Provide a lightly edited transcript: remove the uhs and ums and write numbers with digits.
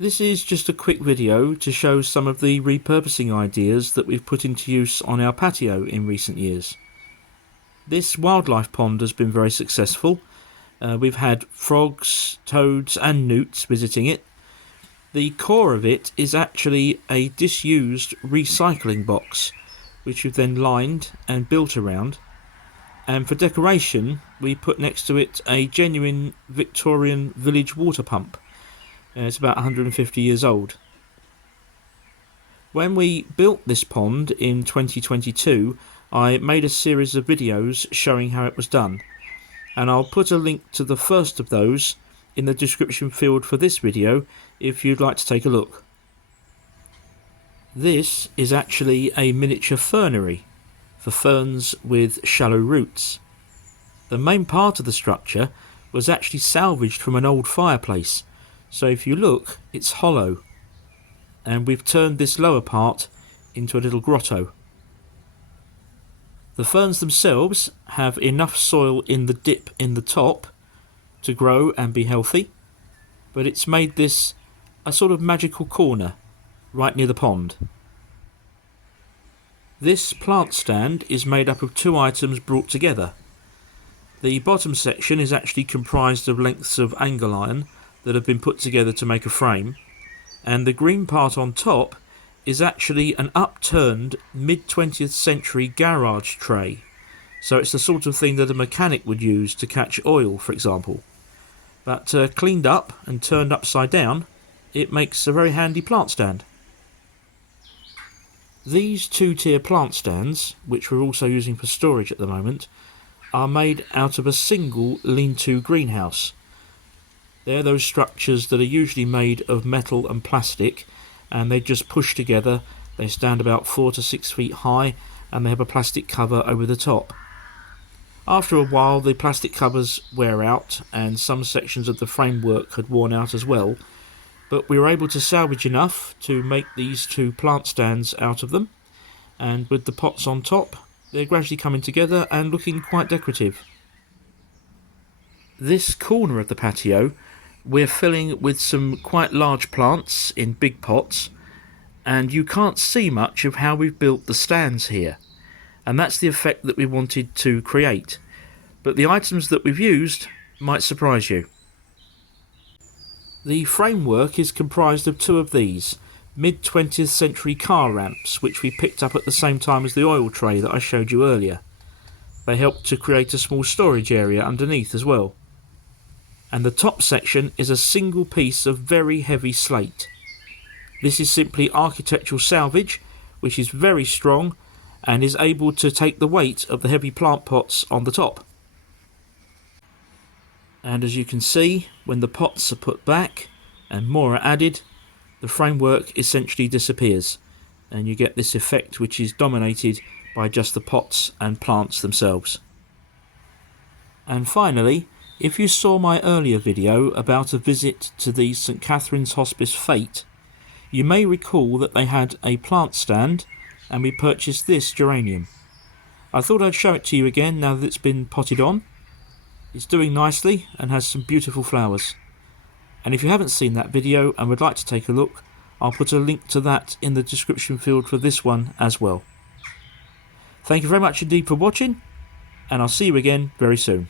This is just a quick video to show some of the repurposing ideas that we've put into use on our patio in recent years. This wildlife pond has been very successful. We've had frogs, toads and newts visiting it. The core of it is actually a disused recycling box, which we've then lined and built around. And for decoration, we put next to it a genuine Victorian village water pump. It's about 150 years old. When we built this pond in 2022, I made a series of videos showing how it was done, and I'll put a link to the first of those in the description field for this video if you'd like to take a look. This is actually a miniature fernery for ferns with shallow roots. The main part of the structure was actually salvaged from an old fireplace. So if you look, it's hollow, and we've turned this lower part into a little grotto. The ferns themselves have enough soil in the dip in the top to grow and be healthy, but it's made this a sort of magical corner right near the pond. This plant stand is made up of two items brought together. The bottom section is actually comprised of lengths of angle iron that have been put together to make a frame, and the green part on top is actually an upturned mid-20th century garage tray. So it's the sort of thing that a mechanic would use to catch oil, for example. But cleaned up and turned upside down, it makes a very handy plant stand. These two-tier plant stands, which we're also using for storage at the moment, are made out of a single lean-to greenhouse. They're those structures that are usually made of metal and plastic, and they just push together. They stand about 4 to 6 feet high, and they have a plastic cover over the top. After a while, the plastic covers wear out, and some sections of the framework had worn out as well, but we were able to salvage enough to make these two plant stands out of them, and with the pots on top, they're gradually coming together and looking quite decorative. This corner of the patio we're filling with some quite large plants in big pots, and you can't see much of how we've built the stands here, and that's the effect that we wanted to create. But the items that we've used might surprise you. The framework is comprised of two of these mid-20th century car ramps, which we picked up at the same time as the oil tray that I showed you earlier. They helped to create a small storage area underneath as well. And the top section is a single piece of very heavy slate. This is simply architectural salvage, which is very strong and is able to take the weight of the heavy plant pots on the top. And as you can see, when the pots are put back and more are added, the framework essentially disappears, and you get this effect which is dominated by just the pots and plants themselves. And finally, if you saw my earlier video about a visit to the St Catherine's Hospice fete, you may recall that they had a plant stand and we purchased this geranium. I thought I'd show it to you again now that it's been potted on. It's doing nicely and has some beautiful flowers. And if you haven't seen that video and would like to take a look, I'll put a link to that in the description field for this one as well. Thank you very much indeed for watching, and I'll see you again very soon.